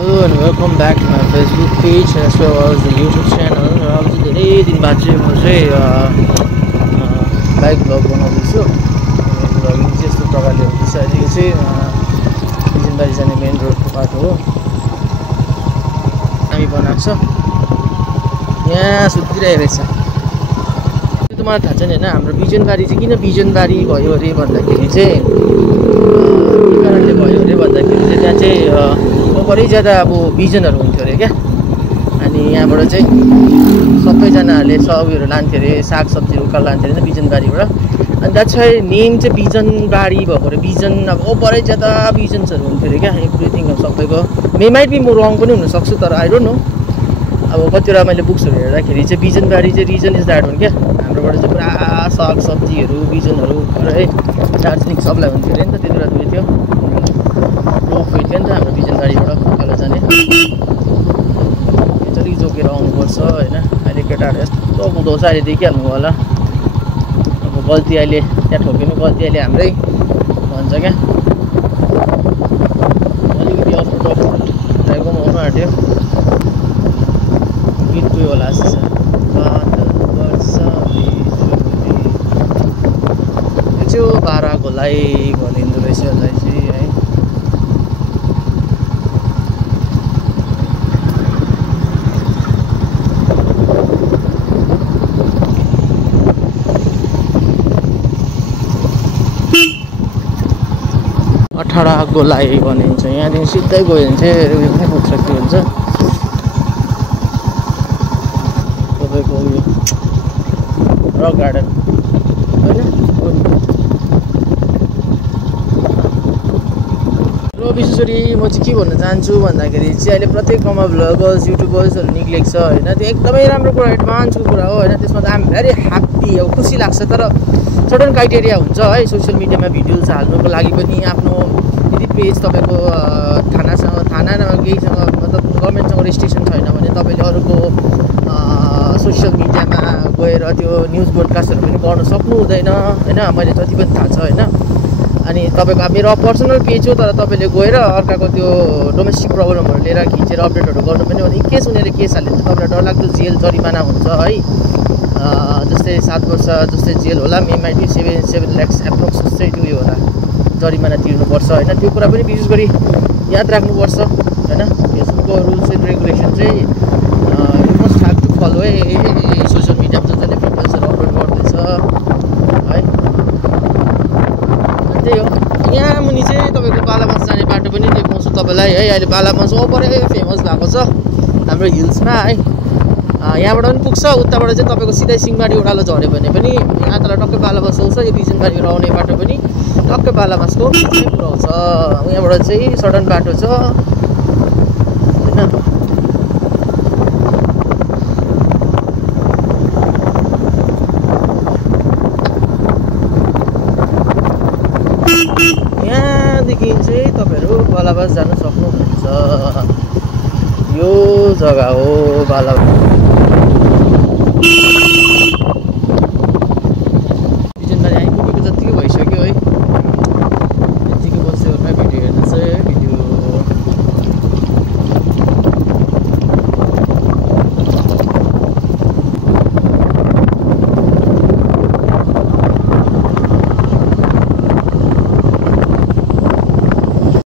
Hello and welcome back to my Facebook page as well as the YouTube channel. र अब चाहिँ धेरै दिन बाद चाहिँ म चाहिँ बाइक भ्लग बनाउँदैछु। भ्लगिङ चाहिँ यस्तो प्रकारले हुँदैछ। अहिले यो चाहिँ बिजनबारी जाने मेन रोडको बाटो हो। हामी बनाएको छ यहाँ सुतिरहेको रहेछ। त्यो मलाई थाहा छैन हैन, हाम्रो बिजनबारी चाहिँ किन बिजनबारी भयो अरे भन्दाखेरि चाहिँ के कारणले भयो अरे भन्दाखेरि चाहिँ त्यहाँ चाहिँ ओभरै ज्यादा अब बिजनहरू हुन्थ्यो अरे क्या। अनि यहाँबाट चाहिँ सबैजनाहरूले उयोहरू लान्थ्यो अरे, सागसब्जीहरू उकालो लान्थ्यो अरे बिजनबारीबाट। अनि द्याट्स वाइ नेम चाहिँ बिजनबारी भएको अरे। बिजन अब ओभरै ज्यादा बिजन्सहरू हुन्थ्यो अरे क्या। एभ्रिथिङ अब सबैको मे माइट बी म रङ पनि हुनसक्छु, तर आई डोन्ट नो। अब कतिवटा मैले बुक्सहरू हेर्दाखेरि चाहिँ बिजनबारी चाहिँ रिजन इज द्याट हुन् क्या। हाम्रोबाट चाहिँ पुरा सागसब्जीहरू बिजनहरू पुरै दार्जिलिङ सप्लाई हुन्थ्यो अरे नि त। त्यति बेला उयो थियो, रोप थियो नि त हाम्रो बिजनबारीबाट उकालो जाने। यसरी जोकेर आउनुपर्छ होइन। अहिले केटाहरू यस्तो कुदाउँछ, अहिले देखिहाल्नु होला। अब गल्ती अहिले त्यहाँ ठोकिनु, गल्ती अहिले हाम्रै भन्छ क्या। अलिकति अफरोड ड्राइभको आउनु आँट्यो, गीत गयो होला जस्तो छ। यो चाहिँ 12 गोलाई भनिँदो रहेछ यसलाई चाहिँ है। 18 गोलाई भनिन्छ। यहाँदेखि सिधै गयो भने चाहिँ उयो पनि पुग्छ, के भन्छ तपाईँको उयो रक गार्डन होइन। र विशेष गरी म चाहिँ के भन्न चाहन्छु भन्दाखेरि चाहिँ अहिले प्रत्येक गाउँमा भ्लगर्स युट्युबर्सहरू निक्लेको छ होइन। त्यो एकदमै राम्रो कुरा, एडभान्सको कुरा हो होइन। त्यसमा त आम भेरी ह्याप्पी, अब खुसी लाग्छ। तर सर्टन क्राइटेरिया हुन्छ है सोसियल मिडियामा भिडियोज हाल्नुको लागि पनि। आफ्नो यदि पेज तपाईँको थाना केहीसँग मतलब गभर्मेन्टसँग रेस्ट्रिक्सन छैन भने तपाईँले अरूको सोसियल मिडियामा गएर त्यो न्युज ब्रोडकास्टहरू पनि गर्नु सक्नु हुँदैन होइन। मैले जति पनि थाहा छ होइन। अनि तपाईँको अब मेरो पर्सनल पेज हो, तर तपाईँले गएर अर्काको त्यो डोमेस्टिक प्रब्लमहरू लिएर खिचेर अपडेटहरू गर्नु पनि भने इनकेस उनीहरूले केस हाल्यो भने तपाईँलाई डरलाग्दो जेल जरिमाना हुन्छ है। जस्तै 7 वर्ष जस्तै जेल होला, may might be 7 lakh approx जस्तै उयो होला, जरिमाना तिर्नुपर्छ होइन। त्यो कुरा पनि विशेष गरी याद राख्नुपर्छ होइन। फेसबुकको रुल्स एन्ड रेगुलेसन चाहिँ you must have to follow है। सोसियल मिडियामा जसले भिडियोजहरू अपलोड गर्दैछ है। त्यही हो। यहाँ मुनि चाहिँ तपाईँको बालामास जाने बाटो पनि देखाउँछु तपाईँलाई है। अहिले बालामास ओभरै फेमस भएको छ हाम्रो हिल्समा है। यहाँबाट पनि पुग्छ, उताबाट चाहिँ तपाईँको सिधै सिङमारी ओह्रालो झऱ्यो भने पनि यहाँ तल टक्कै बालामास आउँछ। यो बिजनबारीबाट आउने बाटो पनि टक्कै बालामासको पुऱ्याउँछ। यहाँबाट चाहिँ सडन बाटो छ होइन। यहाँदेखि चाहिँ तपाईँहरू बालामास जानु सक्नुहुन्छ। यो जग्गा हो बालामास।